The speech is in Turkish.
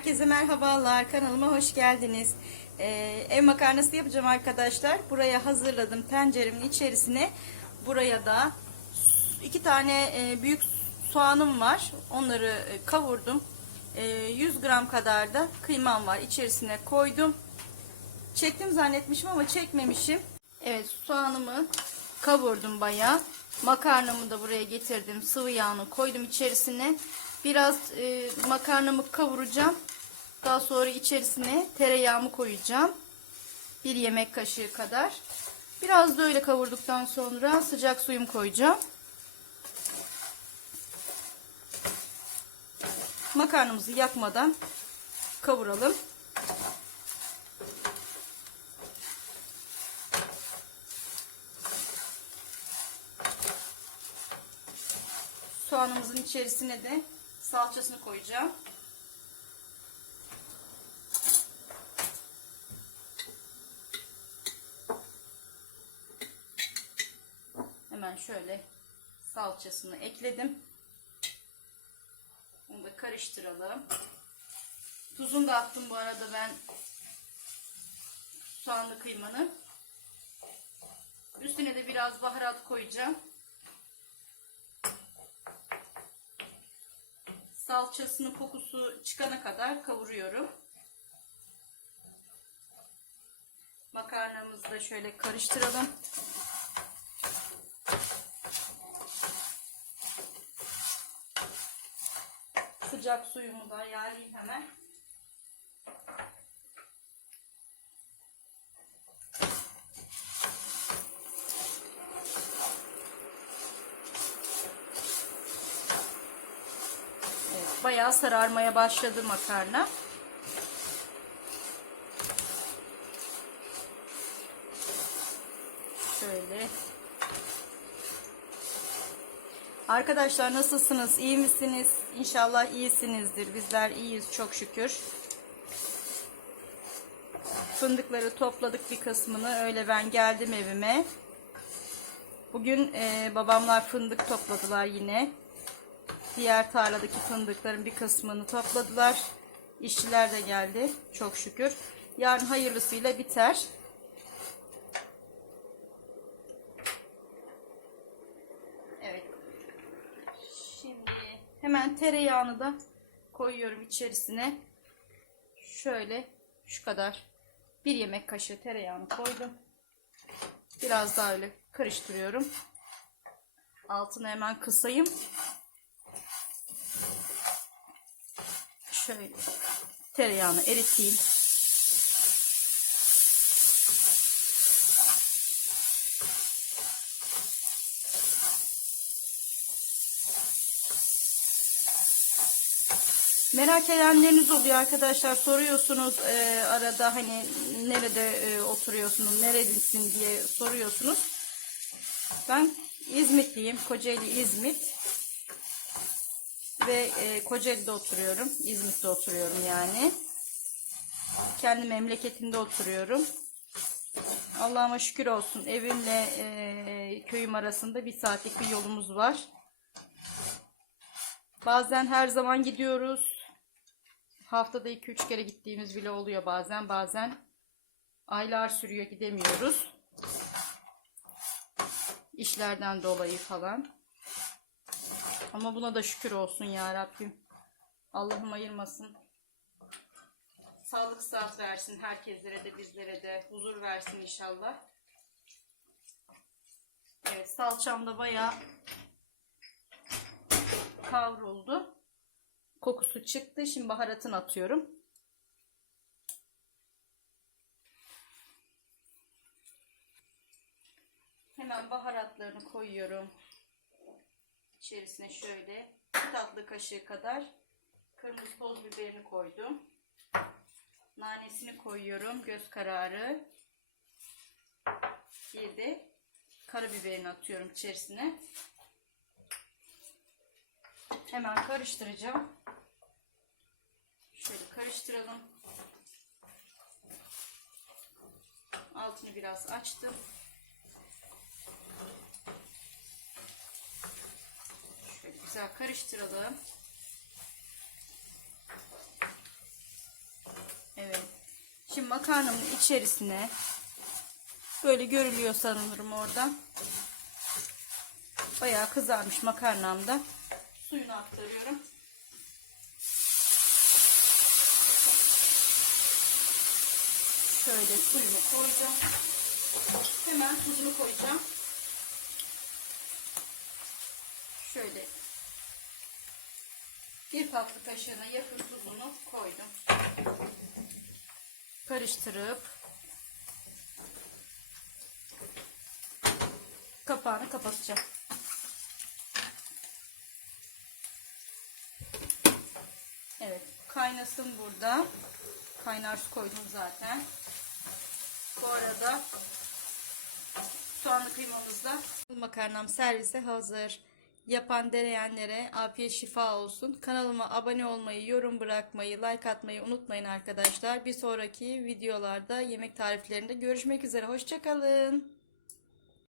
Herkese merhabalar. Kanalıma hoş geldiniz. Ee, ev makarnası yapacağım arkadaşlar. Buraya hazırladım tenceremin içerisine. Buraya da iki tane e, büyük soğanım var. Onları e, kavurdum. E, 100 gram kadar da kıymam var. İçerisine koydum. Çektim zannetmişim ama çekmemişim. Evet soğanımı kavurdum bayağı. Makarnamı da buraya getirdim. Sıvı yağını koydum içerisine. Biraz e, makarnamı kavuracağım. Daha sonra içerisine tereyağımı koyacağım. Bir yemek kaşığı kadar. Biraz da öyle kavurduktan sonra sıcak suyum koyacağım. Makarnamızı yakmadan kavuralım. Soğanımızın içerisine de salçasını koyacağım. Hemen şöyle salçasını ekledim. Bunu da karıştıralım. Tuzunu da attım bu arada ben soğanlı kıymanın. Üstüne de biraz baharat koyacağım. salçasının kokusu çıkana kadar kavuruyorum. Makarnamızı da şöyle karıştıralım. Sıcak suyumu da yağlayayım hemen. Evet, bayağı sararmaya başladı makarna. Şöyle. Arkadaşlar nasılsınız? İyi misiniz? İnşallah iyisinizdir. Bizler iyiyiz çok şükür. Fındıkları topladık bir kısmını. Öyle ben geldim evime. Bugün e, babamlar fındık topladılar yine. Diğer tarladaki fındıkların bir kısmını topladılar. İşçiler de geldi çok şükür. Yarın hayırlısıyla biter. Evet. Şimdi hemen tereyağını da koyuyorum içerisine. Şöyle şu kadar bir yemek kaşığı tereyağını koydum. Biraz daha öyle karıştırıyorum. Altını hemen kısayım. Şöyle tereyağını eriteyim. Merak edenleriniz oluyor arkadaşlar soruyorsunuz e, arada hani nerede e, oturuyorsunuz nerelisin diye soruyorsunuz. Ben İzmitliyim Kocaeli İzmit ve e, Kocaeli'de oturuyorum İzmit'te oturuyorum yani kendi memleketimde oturuyorum. Allah'ıma şükür olsun evimle e, köyüm arasında bir saatlik bir yolumuz var. Bazen her zaman gidiyoruz. Haftada 2-3 kere gittiğimiz bile oluyor bazen. Bazen aylar sürüyor gidemiyoruz. İşlerden dolayı falan. Ama buna da şükür olsun ya Rabbim. Allah'ım ayırmasın. Sağlık sıhhat versin herkeslere de bizlere de huzur versin inşallah. Evet salçam da bayağı kavruldu. Kokusu çıktı. Şimdi baharatını atıyorum. Hemen baharatlarını koyuyorum. İçerisine şöyle bir tatlı kaşığı kadar kırmızı toz biberini koydum. Nanesini koyuyorum. Göz kararı. Bir de karabiberini atıyorum içerisine. Hemen karıştıracağım. Şöyle karıştıralım. Altını biraz açtım. Şöyle güzel karıştıralım. Şimdi makarnamın içerisine böyle görülüyor sanırım oradan. Bayağı kızarmış makarnamda. Suyunu aktarıyorum. Şöyle suyunu koyacağım. Hemen tuzunu koyacağım. Şöyle bir tatlı kaşığına yakın tuzunu koydum. Karıştırıp kapağını kapatacağım. Evet, kaynasın burada. Kaynar su koydum zaten. Bu arada soğanlı kıymamızla makarnam servise hazır. Yapan deneyenlere afiyet şifa olsun. Kanalıma abone olmayı, yorum bırakmayı, like atmayı unutmayın arkadaşlar. Bir sonraki videolarda yemek tariflerinde görüşmek üzere. Hoşçakalın.